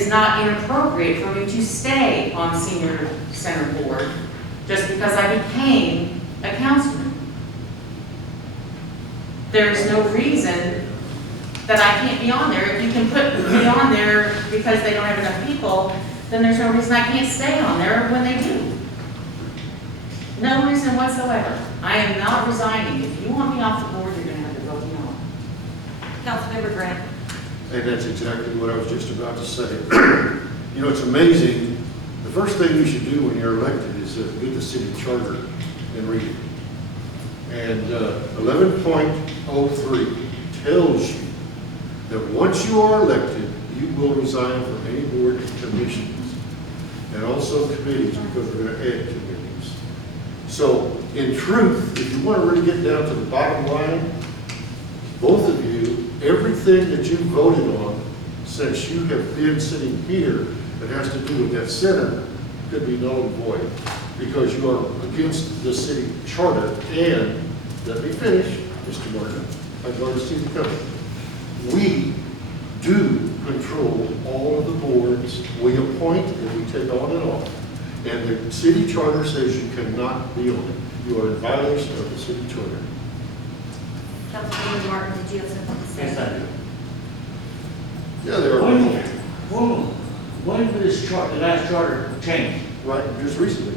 It's not inappropriate for me to stay on senior center board just because I became a councilman. There's no reason that I can't be on there. If you can put me on there because they don't have enough people, then there's no reason I can't stay on there when they do. No reason whatsoever. I am not resigning. If you want me off the board, you're gonna have to vote me off. Councilmember Grant. And that's exactly what I was just about to say. You know, it's amazing. The first thing you should do when you're elected is get the city charter and read it. And 11.03 tells you that once you are elected, you will resign from any board and commissions and also committees, because we're going to add committees. So in truth, if you want to really get down to the bottom line, both of you, everything that you voted on since you have been sitting here that has to do with that center could be null and void, because you are against the city charter. And let me finish, Mr. Martin. I'd love to see you coming. We do control all of the boards. We appoint and we take on and off. And the city charter says you cannot be on it. You are in violation of the city charter. Councilmember Martin, did you have something to say? Yes, I do. Yeah, there are. When did this chart, the last charter change? Right, just recently.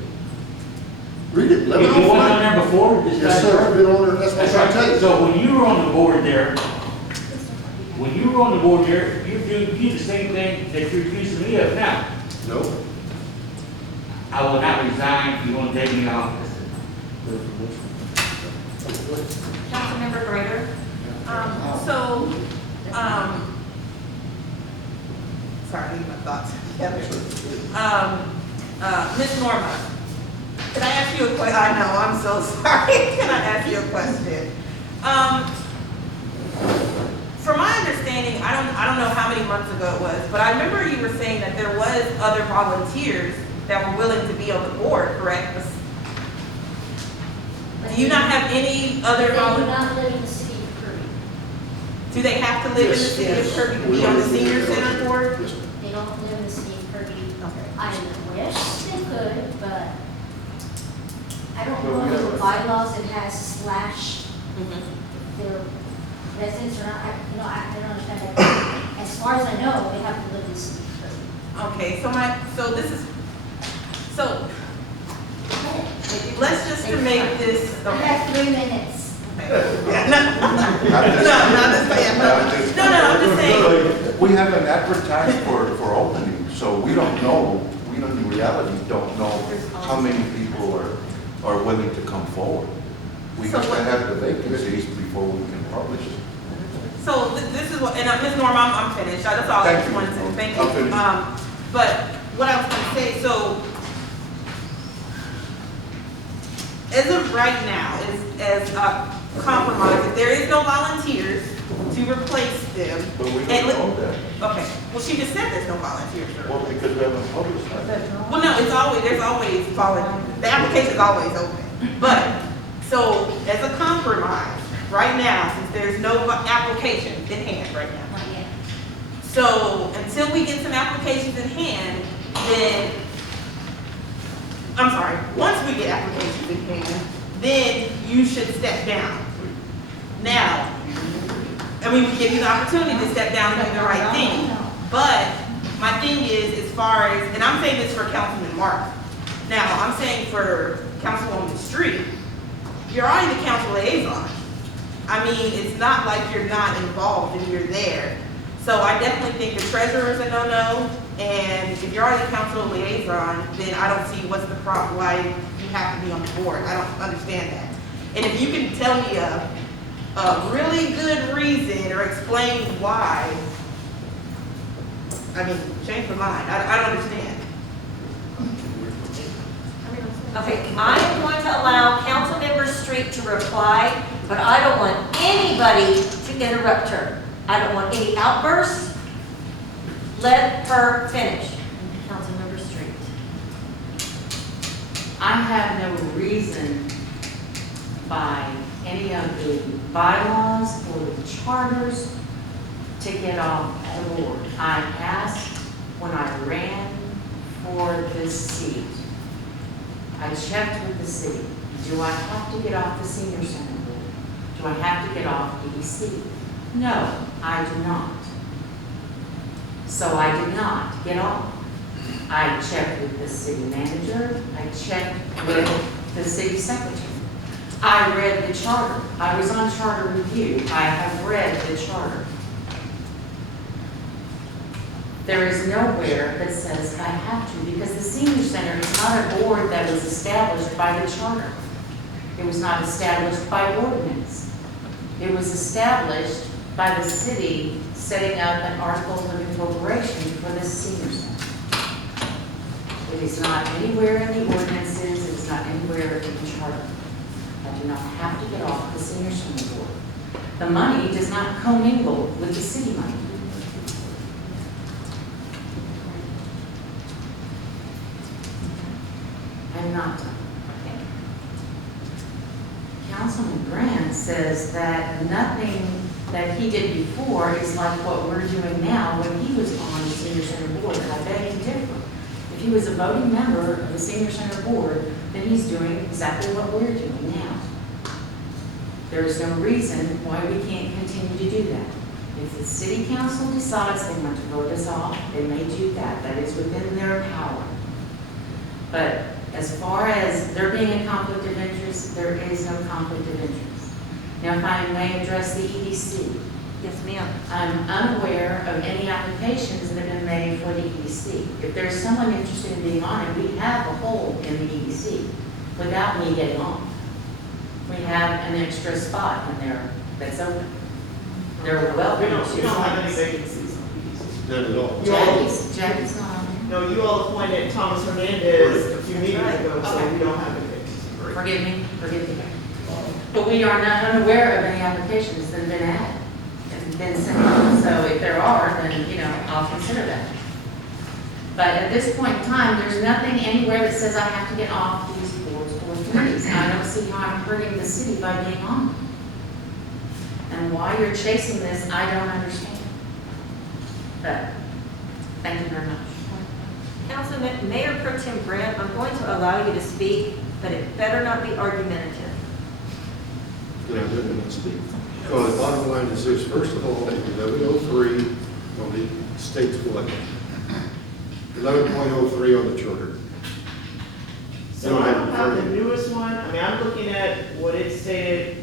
Read it. You wasn't on there before? This Yes, last sir. charter? I've been on there. That's what I'm trying to tell you. So when you were on the board there, you do the same thing that you're accusing me of now. No. I will not resign. You want to take me off. Councilmember Grader. Sorry, I need my thoughts together. Ms. Norma, can I ask you a question? I know, I'm so sorry. Can I ask you a question? From my understanding, I don't know how many months ago it was, but I remember you were saying that there was other volunteers that were willing to be on the board, correct? Do you not have any other They do volunteers? not live in the city of Kirby. Do they have to live in the Yes, city of yes. Kirby to be on the senior center board? Yes. They don't live in the city of Kirby. Okay. I wish they could, but I don't Well, we know have the a- bylaws that has slash Mhm. their residents or not. I don't understand that. As far as I know, they have to live in the city of Kirby. Okay, so let's just to make this, I okay. have 3 minutes. Yeah, not this way, no, I'm just saying, We haven't advertised for opening, so we don't know, we don't, in reality, don't know how many people are willing to come forward. We So have to what- have the vacancies before we can publish it. so this is what, and Ms. Norma, I'm finished, that's all I Thank just you. wanted to say, thank I'm you. finished. But what I was gonna say, so, as of right now, as a compromise, if there is no volunteers to replace them. But we and don't know that. Okay, well, she just said there's no volunteers. Well, because we haven't published that. Well, no, there's always volunteers, the application's always open. But, so, as a compromise, right now, since there's no applications in hand right now, Not yet. so until we get some applications in hand, then, I'm sorry, once we get applications in hand, then you should step down. Now, and we would give you the opportunity to step down and do the right thing. But my thing is, as far as, and I'm saying this for Councilman Martin. Now, I'm saying for Councilwoman Street, you're already the council liaison. I mean, it's not like you're not involved and you're there. So I definitely think the treasurer is a no-no, and if you're already council liaison, then I don't see what's the problem, why you have to be on the board. I don't understand that. And if you can tell me a really good reason or explain why, I mean, change my mind. I don't understand. Okay, I am going to allow Councilmember Street to reply, but I don't want anybody to interrupt her. I don't want any outbursts. Let her finish. Councilmember Street. I have no reason by any of the bylaws or the charters to get off the board. I asked when I for this seat, I checked with the city. Do I have to get off the senior center board? Do I have to get off EDC? No, I do not. So I did not get off. I checked with the city manager. I checked with the city secretary. I read the charter. I was on charter review. I have read the charter. There is nowhere that says I have to, because the senior center is not a board that was established by the charter. It was not established by ordinance. It was established by the city setting up an articles of incorporation for the senior center. It is not anywhere in the ordinances, it is not anywhere in the charter. I do not have to get off the senior center board. The money does not commingle with the city money. I'm not done. Councilman Grant says that nothing that he did before is like what we're doing now when he was on the senior center board. And I beg to differ. If he was a voting member of the senior center board, then he's doing exactly what we're doing now. There is no reason why we can't continue to do that. If the city council decides they want to vote us off, they may do that. That is within their power. But as far as there being a conflict of interest, there is no conflict of interest. Now, if I may address the EDC. Yes, ma'am. I'm unaware of any applications that have been made for the EDC. If there's someone interested in being on it, we have a hole in the EDC without me getting on. We have an extra spot in there that's open. They're welcome. We don't have any to vacancies on PDC. None at all. Jackie's not on No, you all appointed Thomas Hernandez a few meetings ago, so Okay. we don't have any vacancies. there. Forgive me. But we are not unaware of any applications that have been added and been sent out. So if there are, then, I'll consider that. But at this point in time, there's nothing anywhere that says I have to get off these boards or committees. And I don't see how I'm hurting the city by being on them. And why you're chasing this, I don't understand. But, thank you very much. Councilman, Mayor Pro Tem Grant, I'm going to allow you to speak, but it better not be argumentative. Then I didn't speak. Well, the bottom line is this: first of all, 1103 only states what? 11.03 on the charter. So I don't have the newest one. I mean, I'm looking at what it stated.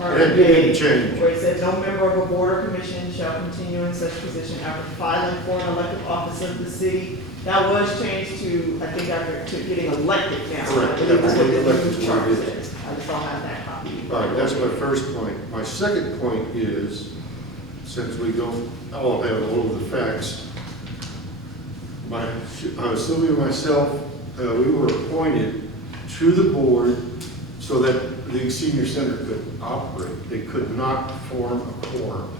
It didn't change. Where it said, no member of a board or commission shall continue in such position after filing for an elected office of the city. That was changed to, I think, after to getting elected now. Correct. I believe that's what the Elected new charter is. says. I just don't have that copy. All right, that's my first point. My second point is, since we don't all have all of the facts, Sylvia and myself, we were appointed to the board so that the senior center could operate. They could not form a quorum.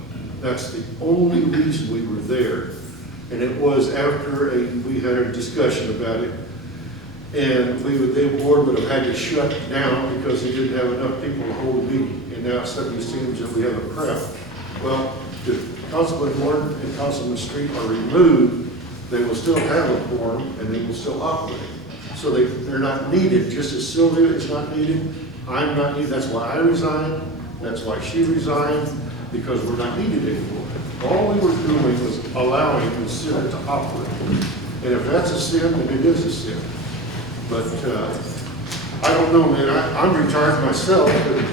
That's the only reason we were there. And it was after we had a discussion about it. And the board would have had to shut down because they didn't have enough people to hold a meeting. And now suddenly it seems that we have a crowd. Well, if Councilman Morton and Councilman Street are removed, they will still have a quorum and they will still operate. So they're not needed, just as Sylvia is not needed, I'm not needed. That's why I resigned, that's why she resigned, because we're not needed anymore. All we were doing was allowing the center to operate. And if that's a sin, then it is a sin. But I don't know, man, I'm retired myself, but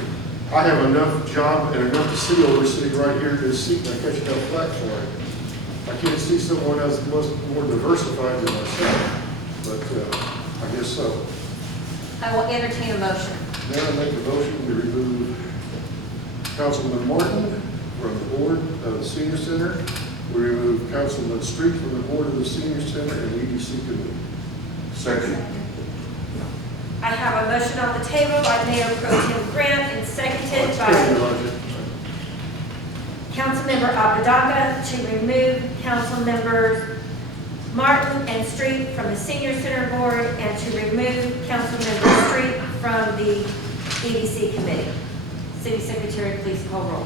I have enough job and enough city overseeing right here to see, I catch enough flack for it. I can't see someone else who was more diversified than myself, but I guess so. I will entertain a motion. Now I make a motion to remove Councilman Morton from the board of the senior center. We remove Councilman Street from the board of the senior center and the EDC committee. Second. I have a motion on the table by Mayor Pro Tem Grant and seconded by Councilmember Apodaca to remove Councilmembers Martin and Street from the Senior Center Board and to remove Councilmember Street from the EDC Committee. City Secretary, please call roll.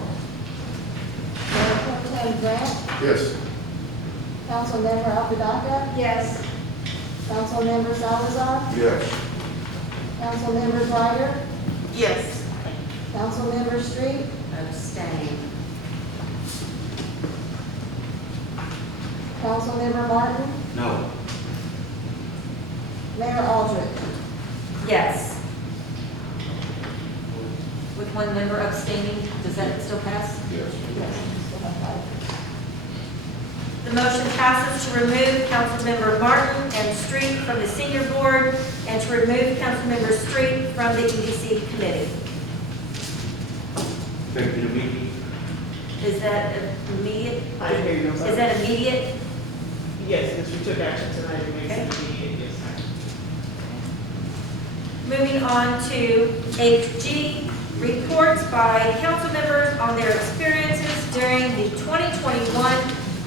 Mayor Pro Tem Grant, Yes. Councilmember Apodaca, Yes. Councilmember Salazar, Yes. Councilmember Ryder, Yes. Councilmember Street, Abstain. Councilmember Martin, No. Mayor Aldrich. Yes. With one member abstaining, does that still pass? Yes. The motion passes to remove Councilmember Martin and Street from the senior board and to remove Councilmember Street from the EDC committee. Back to the meeting. Is that immediate? I hear you, I'm sorry. Is that immediate? Yes, because you took action tonight, it makes Okay. it immediate, yes. Moving on to 8G, reports by council members on their experiences during the 2021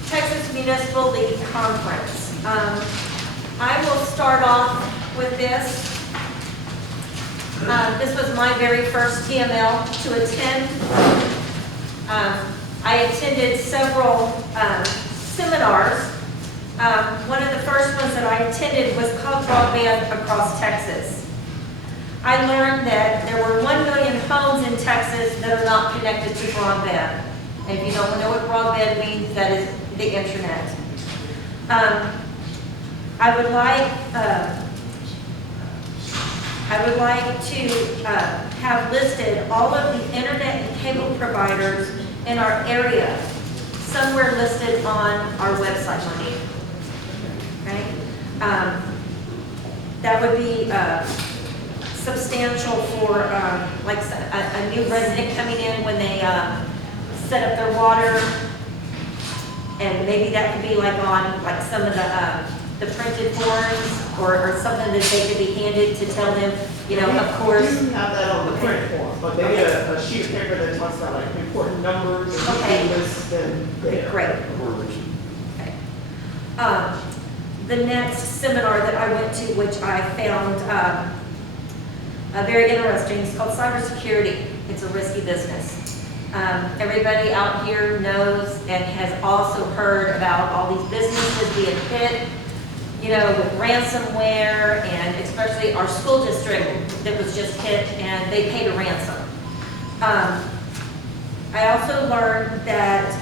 Texas Municipal League Conference. I will start off with this. This was my very first TML to attend. I attended several seminars. One of the first ones that I attended was called Broadband Across Texas. I learned that there were 1 million homes in Texas that are not connected to broadband. And if you don't know what broadband means, that is the internet. I would like to have listed all of the internet and cable providers in our area, somewhere listed on our website, Monique. Okay? That would be substantial for like a new resident coming in when they set up their water. And maybe that could be like on like some of the printed forms or something that they could be handed to tell them, you know, of course. You have that on the Okay. print form, but they get a sheet of paper that talks about like important numbers and Okay. lists them there. Great. Okay. The next seminar that I went to, which I found very interesting, is called Cybersecurity. It's a risky business. Everybody out here knows and has also heard about all these businesses being hit, you know, with ransomware, and especially our school district that was just hit and they paid a ransom. I also learned that